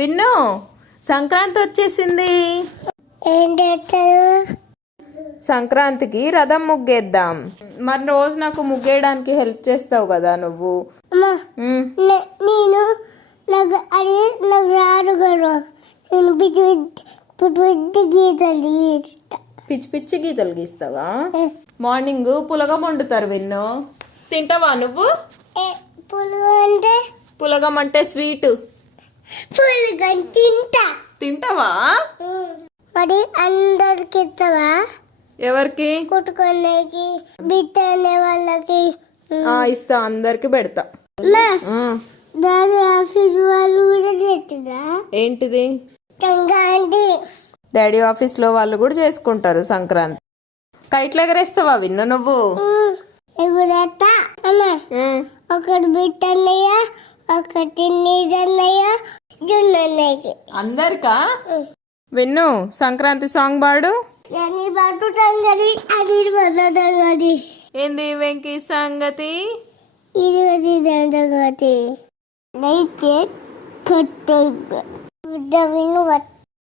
విన్ను, సంక్రాంతి వచ్చేసింది. ఏం చేస్తారు? సంక్రాంతికి రథం ముగ్గేద్దాం. మరి రోజు నాకు ముగ్గేయడానికి హెల్ప్ చేస్తావు కదా నువ్వు. అమ్మా, ఉమ్, నేను నాకు రాదు కదా. నేను పిచ్చి గీతలు గీస్తా. పిచ్చి పిచ్చి గీతలు గీస్తావా? మార్నింగ్ పులగం వండుతారు విన్ను, తింటావా నువ్వు? పులుగు అంటే పులగం అంటే స్వీట్. పులుగు తింటా. తింటావా? మరి అందరికి ఇస్తావా? ఎవరికి? కుట్టుకునేకి బిడ్డ అనే వాళ్ళకి ఇస్తా, అందరికి పెడతా. దాని ఆఫీస్ వాళ్ళు కూడా చేస్తుందా? ఏంటిది? సంక్రాంతి డాడీ ఆఫీస్ లో వాళ్ళు కూడా చేసుకుంటారు సంక్రాంతి. కైట్లు ఎగరేస్తావా విన్ను నువ్వు? ఎగురేస్తా. అమ్మా, ఒకటి బిడ్డ అన్నయ్య, ఒకటి నీజన్నయ్య, జున్నయ్యకి. అందరికా? విన్ను, సంక్రాంతి సాంగ్ పాడు. ఏంది వెంకీ సంగతి? ఇది నైతే కొట్టు విన్ను